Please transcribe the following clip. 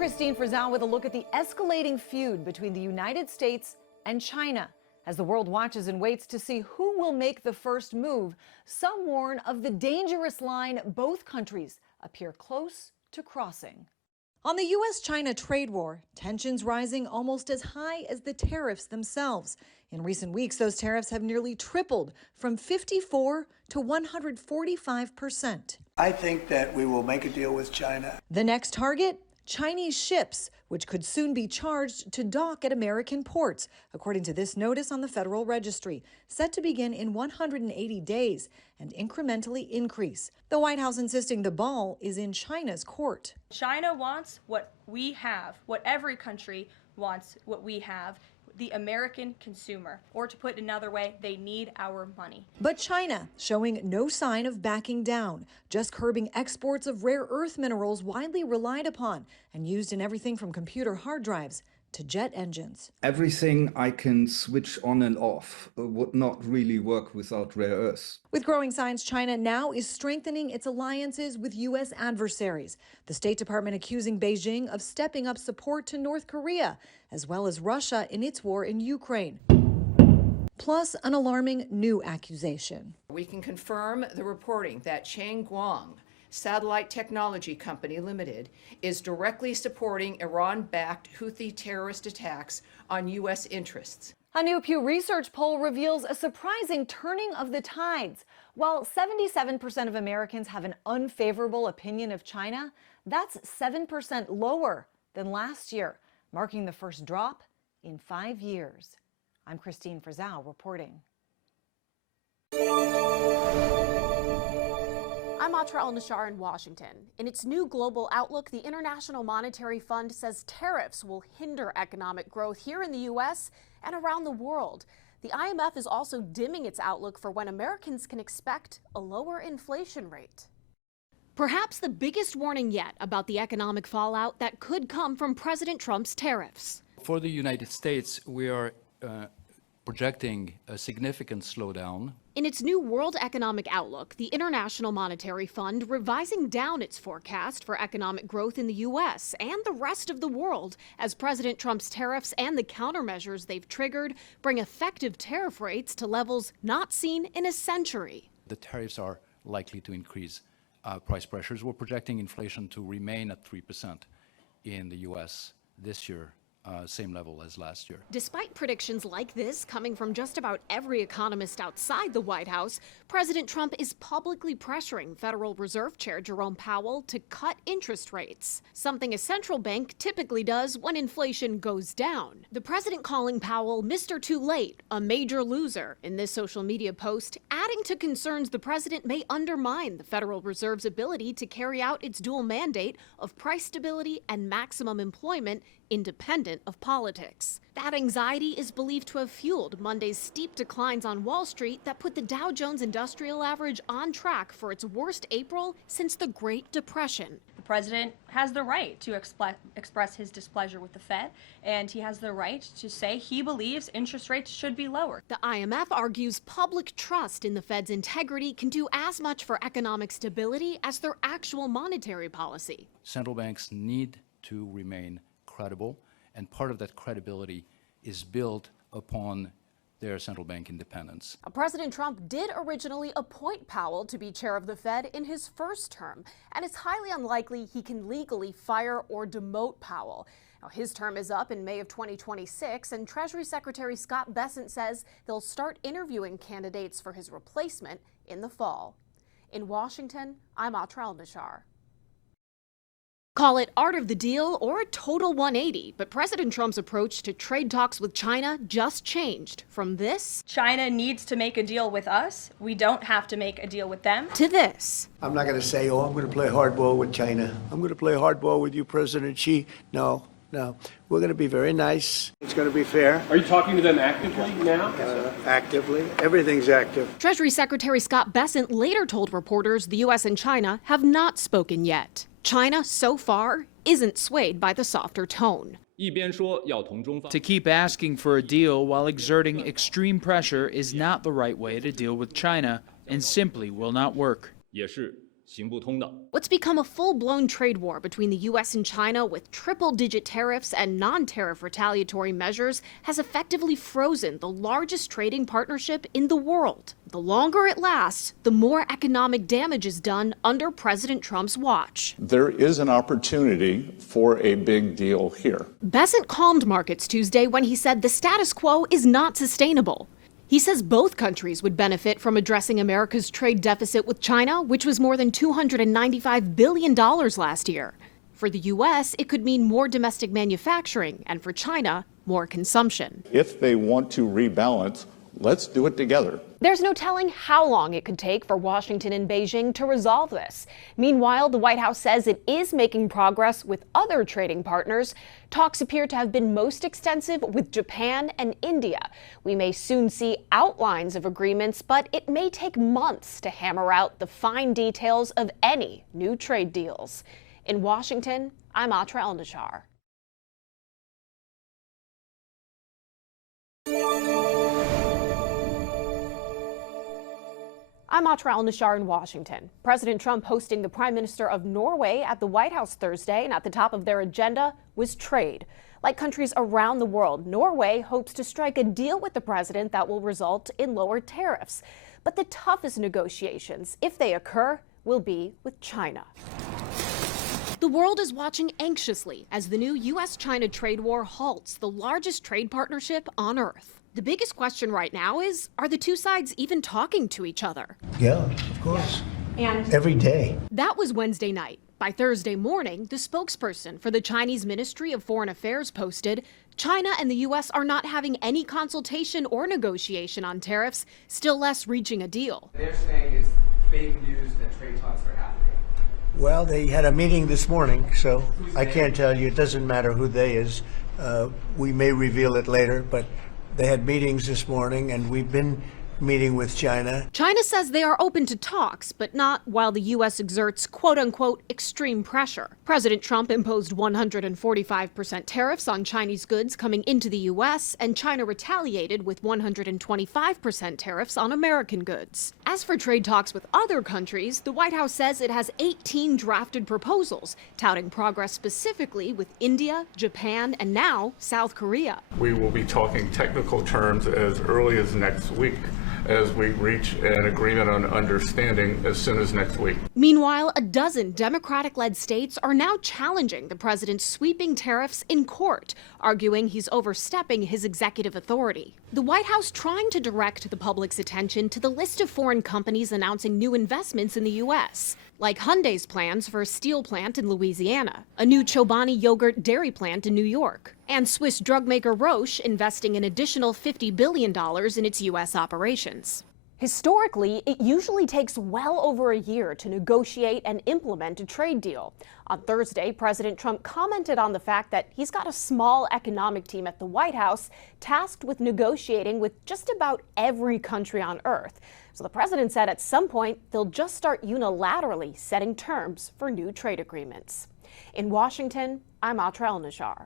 Christine Frizzell with a look at the escalating feud between the United States and China. As the world watches and waits to see who will make the first move, some warn of the dangerous line both countries appear close to crossing. On the U.S. China trade war, tensions rising almost as high as the tariffs themselves. In recent weeks, those tariffs have nearly tripled from 54 to 145%. I think that we will make a deal with China. The next target? Chinese ships, which could soon be charged to dock at American ports, according to this notice on the Federal Registry, set to begin in 180 days and incrementally increase. The White House insisting the ball is in China's court. China wants what we have, what every country wants what we have, the American consumer. Or to put it another way, they need our money. But China showing no sign of backing down, just curbing exports of rare earth minerals widely relied upon and used in everything from computer hard drives to jet engines. Everything I can switch on and off would not really work without rare earths. With growing signs, China now is strengthening its alliances with U.S. adversaries. The State Department accusing Beijing of stepping up support to North Korea, as well as Russia in its war in Ukraine. Plus, an alarming new accusation. We can confirm the reporting that Chang Guang, Satellite Technology Company Limited, is directly supporting Iran-backed Houthi terrorist attacks on U.S. interests. A new Pew Research poll reveals a surprising turning of the tides. While 77% of Americans have an unfavorable opinion of China, that's 7% lower than last year, marking the first drop in 5 years. I'm Christine Frizzell reporting. I'm Atra al-Nashar in Washington. In its new global outlook, the International Monetary Fund says tariffs will hinder economic growth here in the U.S. and around the world. The IMF is also dimming its outlook for when Americans can expect a lower inflation rate. Perhaps the biggest warning yet about the economic fallout that could come from President Trump's tariffs. For the United States, we are projecting a significant slowdown. In its new World Economic Outlook, the International Monetary Fund revising down its forecast for economic growth in the U.S. and the rest of the world as President Trump's tariffs and the countermeasures they've triggered bring effective tariff rates to levels not seen in a century. The tariffs are likely to increase price pressures. We're projecting inflation to remain at 3% in the U.S. this year. Same level as last year. Despite predictions like this coming from just about every economist outside the White House, President Trump is publicly pressuring Federal Reserve Chair Jerome Powell to cut interest rates, something a central bank typically does when inflation goes down. The president calling Powell Mr. Too Late, a major loser, in this social media post, adding to concerns the president may undermine the Federal Reserve's ability to carry out its dual mandate of price stability and maximum employment independent of politics. That anxiety is believed to have fueled Monday's steep declines on Wall Street that put the Dow Jones Industrial Average on track for its worst April since the Great Depression. The president has the right to express his displeasure with the Fed, and he has the right to say he believes interest rates should be lower. The IMF argues public trust in the Fed's integrity can do as much for economic stability as their actual monetary policy. Central banks need to remain credible, and part of that credibility is built upon their central bank independence. President Trump did originally appoint Powell to be chair of the Fed in his first term, and it's highly unlikely he can legally fire or demote Powell. Now, his term is up in May of 2026, and Treasury Secretary Scott Bessent says they'll start interviewing candidates for his replacement in the fall. In Washington, I'm Atra al-Nashar. Call it art of the deal or a total 180, but President Trump's approach to trade talks with China just changed from this. China needs to make a deal with us. We don't have to make a deal with them. To this. I'm not going to say, oh, I'm going to play hardball with China. I'm going to play hardball with you, President Xi. No. We're going to be very nice. It's going to be fair. Are you talking to them actively now? Actively. Everything's active. Treasury Secretary Scott Bessent later told reporters the U.S. and China have not spoken yet. China, so far, isn't swayed by the softer tone. To keep asking for a deal while exerting extreme pressure is not the right way to deal with China and simply will not work. What's become a full-blown trade war between the U.S. and China with triple-digit tariffs and non-tariff retaliatory measures has effectively frozen the largest trading partnership in the world. The longer it lasts, the more economic damage is done under President Trump's watch. There is an opportunity for a big deal here. Bessent calmed markets Tuesday when he said the status quo is not sustainable. He says both countries would benefit from addressing America's trade deficit with China, which was more than $295 billion last year. For the U.S., it could mean more domestic manufacturing, and for China, more consumption. If they want to rebalance, let's do it together. There's no telling how long it could take for Washington and Beijing to resolve this. Meanwhile, the White House says it is making progress with other trading partners. Talks appear to have been most extensive with Japan and India. We may soon see outlines of agreements, but it may take months to hammer out the fine details of any new trade deals. In Washington, I'm Atra El-Nashar. I'm Atra El-Nashar in Washington. President Trump hosting the Prime Minister of Norway at the White House Thursday, and at the top of their agenda was trade. Like countries around the world, Norway hopes to strike a deal with the president that will result in lower tariffs. But the toughest negotiations, if they occur, will be with China. The world is watching anxiously as the new U.S. China trade war halts the largest trade partnership on Earth. The biggest question right now is, are the two sides even talking to each other? Yeah, of course. And Every day. that was Wednesday night. By Thursday morning, the spokesperson for the Chinese Ministry of Foreign Affairs posted, China and the U.S. are not having any consultation or negotiation on tariffs, still less reaching a deal. They're saying it's fake news that trade talks are happening. Well, they had a meeting this morning, so I can't tell you. It doesn't matter who they is. We may reveal it later, but they had meetings this morning, and we've been meeting with China. China says they are open to talks, but not while the U.S. exerts quote-unquote extreme pressure. President Trump imposed 145% tariffs on Chinese goods coming into the U.S., and China retaliated with 125% tariffs on American goods. As for trade talks with other countries, the White House says it has 18 drafted proposals, touting progress specifically with India, Japan, and now South Korea. We will be talking technical terms as early as next week, as we reach an agreement on understanding as soon as next week. Meanwhile, a dozen Democratic-led states are now challenging the president's sweeping tariffs in court, arguing he's overstepping his executive authority. The White House trying to direct the public's attention to the list of foreign companies announcing new investments in the U.S., like Hyundai's plans for a steel plant in Louisiana, a new Chobani yogurt dairy plant in New York, and Swiss drug maker Roche investing an additional $50 billion in its U.S. operations. Historically, it usually takes well over a year to negotiate and implement a trade deal. On Thursday, President Trump commented on the fact that he's got a small economic team at the White House tasked with negotiating with just about every country on Earth. So the president said at some point they'll just start unilaterally setting terms for new trade agreements. In Washington, I'm Atra El-Nashar.